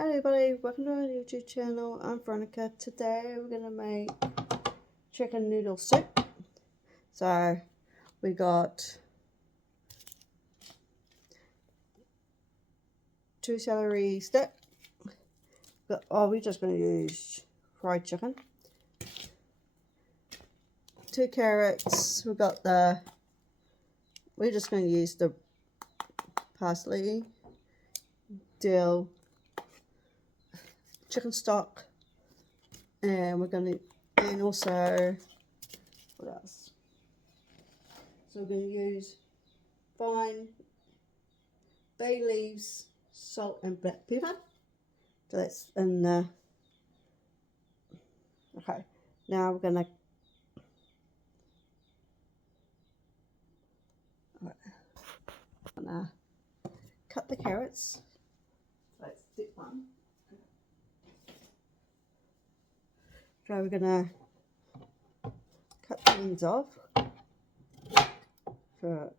Hi everybody, welcome to our YouTube channel. I'm Veronica. Today we're going to make chicken noodle soup. So we got 2 celery sticks. We're just going to use fried chicken. 2 carrots. We're just going to use the parsley, dill, chicken stock, and also what else? So we're going to use thyme, bay leaves, salt and black pepper. So that's in the okay. Now we're gonna cut the carrots. That's step 1. So we're gonna cut the ends off. So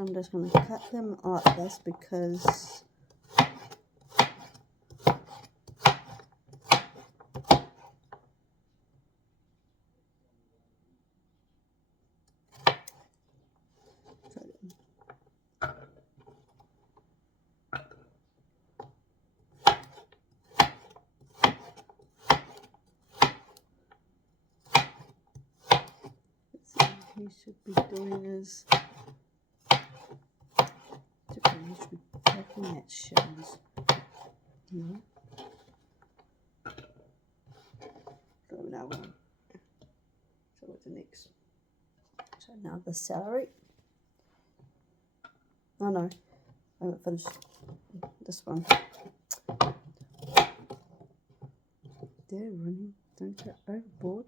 I'm just gonna cut them like this because he should be doing is he should be packing that shells. No. So now so what's the next? So now the celery. Oh no, I haven't finished this one. They're running, don't get overboard.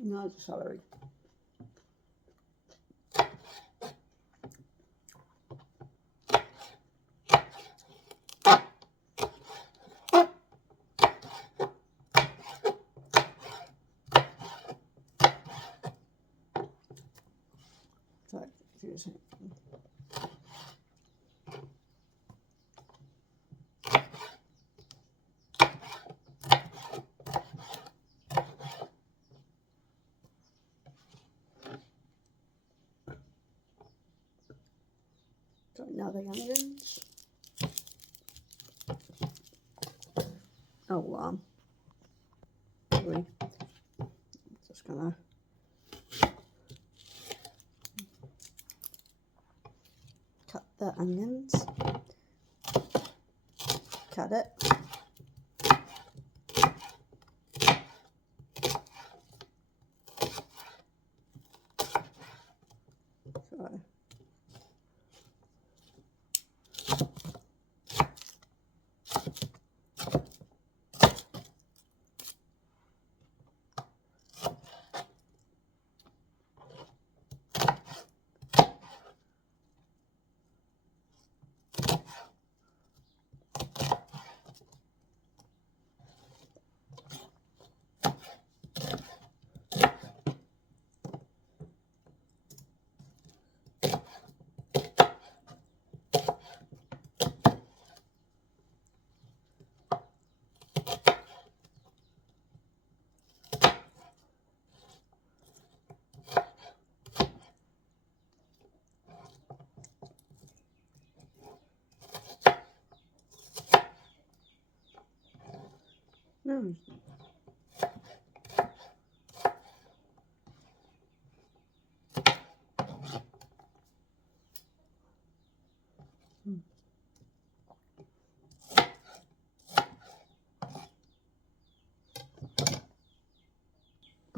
No, the celery. So, seriously. So now the onions. Oh, sorry. Just gonna cut the onions. Cut it. So.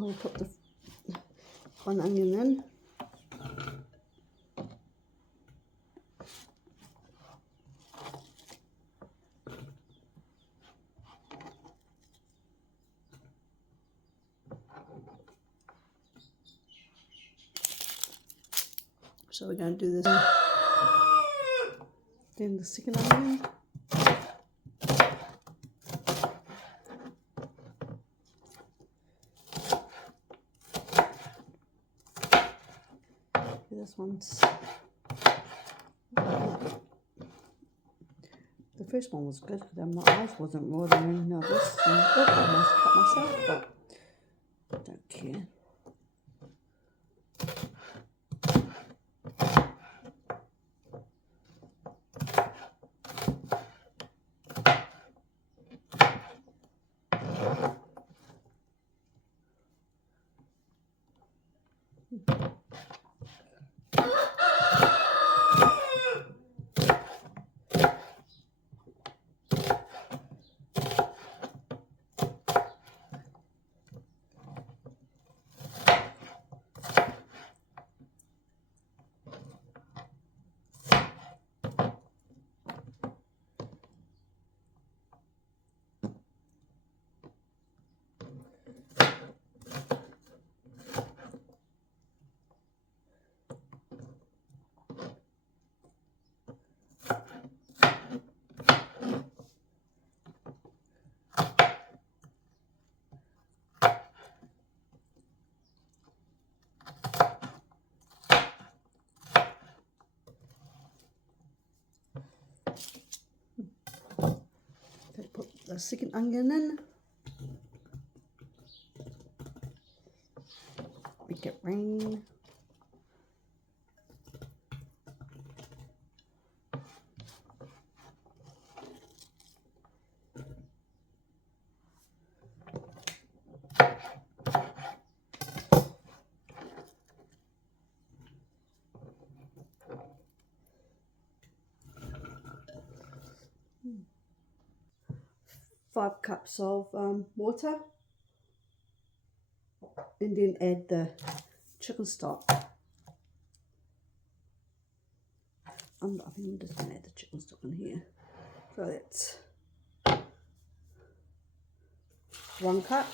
I'll put the one onion in. So we're going to do this. Then the second onion. This one's, the first one was good because my eyes wasn't watering. No, this one, I almost cut myself, but I don't care. Put the second onion in. Make it rain. Five cups of water, and then add the chicken stock. I think I'm just going to add the chicken stock in here. So that's 1 cup.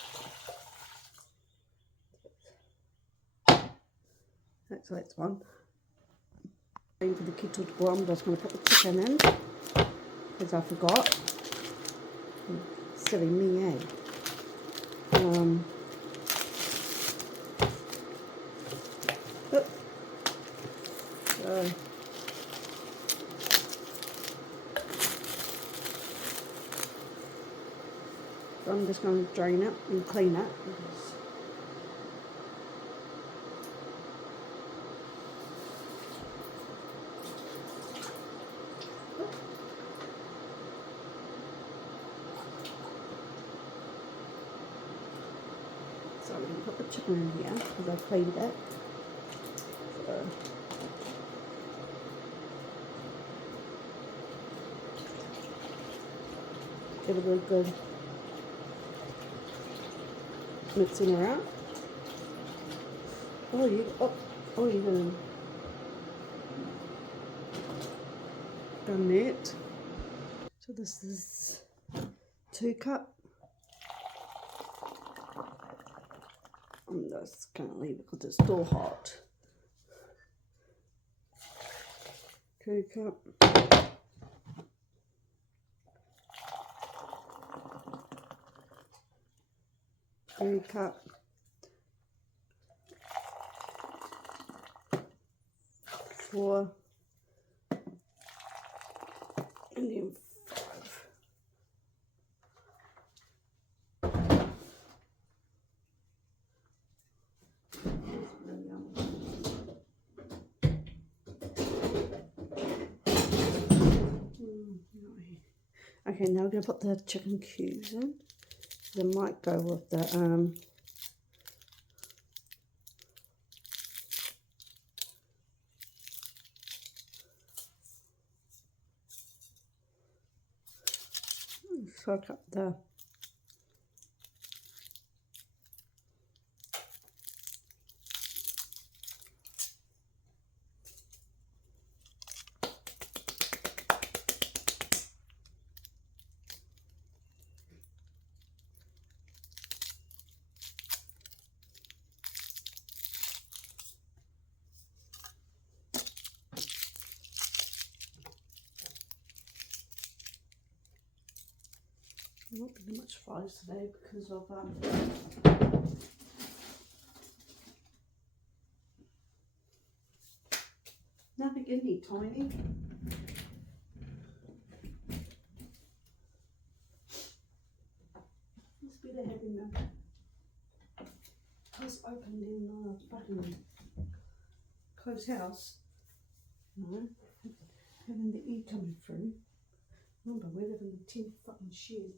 So that's one. Waiting for the kettle to boil. I'm just going to put the chicken in because I forgot. Silly me, eh? So I'm just going to drain it and clean it. So I'm going to put the chicken in here because I cleaned it. So give it a good mixing around. You done that. So this is 2 cup. I'm just gonna leave it because it's still hot. 2 cup. 3 cup. 4. And then 5. Okay, now we're going to put the chicken cubes in. They might go with the soak up the not getting much fries today because of nothing in here tiny. It's better having the house opened in a fucking closed house. No, having the air coming through. Remember, we live in a 10 fucking shed.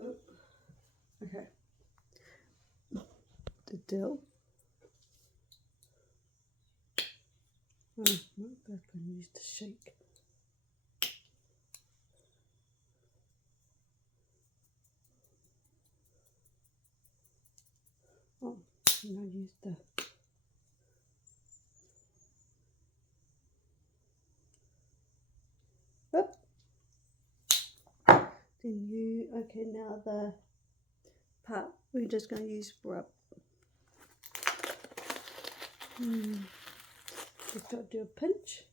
Oh, okay. The dill. Oh, not bad when you use the shake. Oh, and I use the up. Then you okay now the part we're just going to use rub. Just got to do a pinch.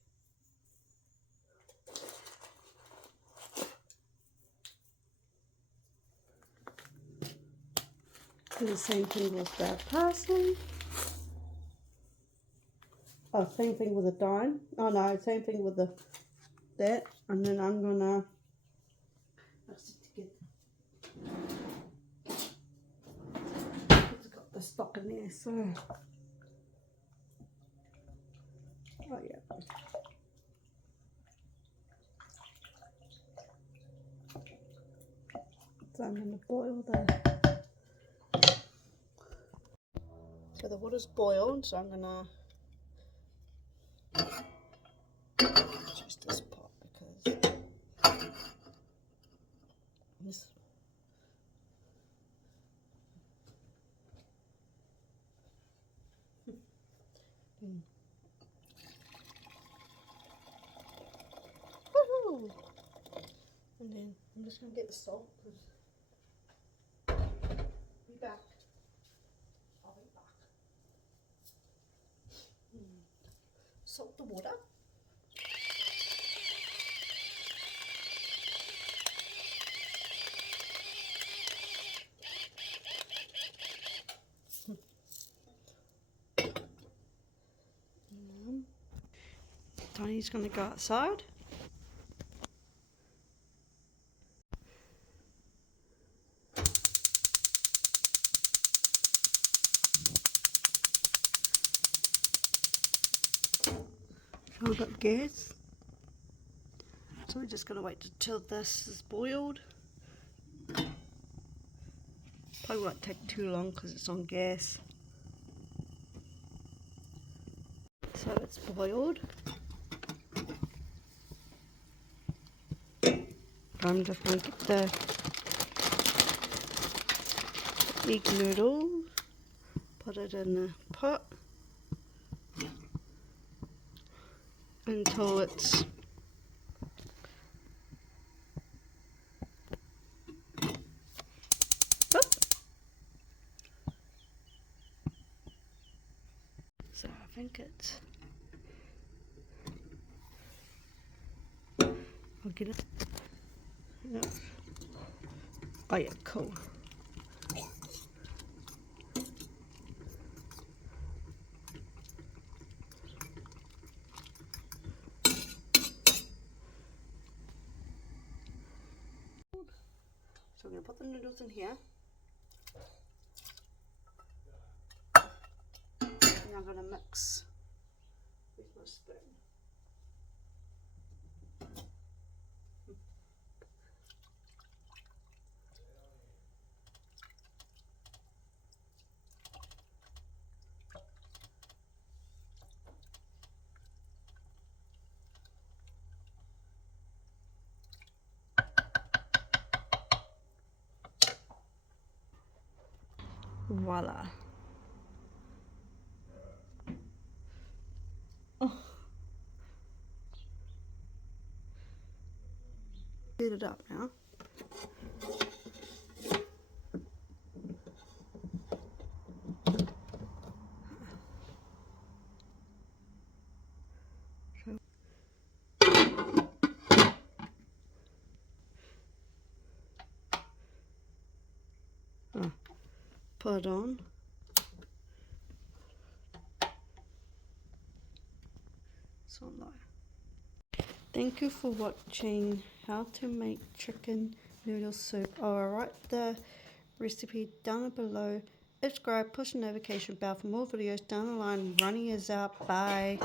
Do the same thing with the parsley. Oh, same thing with the thyme. Oh no, same thing with the that. And then I'm gonna mix it together. It's got the stock in there, so oh yeah. So I'm gonna boil so the water's boiled, so I'm gonna choose this pot because this woohoo! And then I'm just gonna get the salt because be back. I'll be back. Salt the water. Tony's going to go outside. Filled up gas. So we're just going to wait until this is boiled. Probably won't take too long because it's on gas. So it's boiled. I'm just going to get the egg noodle, put it in the pot until it's so I think it's I'll get it. Yeah. Oh yeah, cool. So I'm going to put the noodles in here. And I'm going to mix with my spoon. Voila. Oh. Get it up now. put on. So low. Thank you for watching how to make chicken noodle soup. I'll write the recipe down below. Subscribe, push the notification bell for more videos down the line. Running is out. Bye.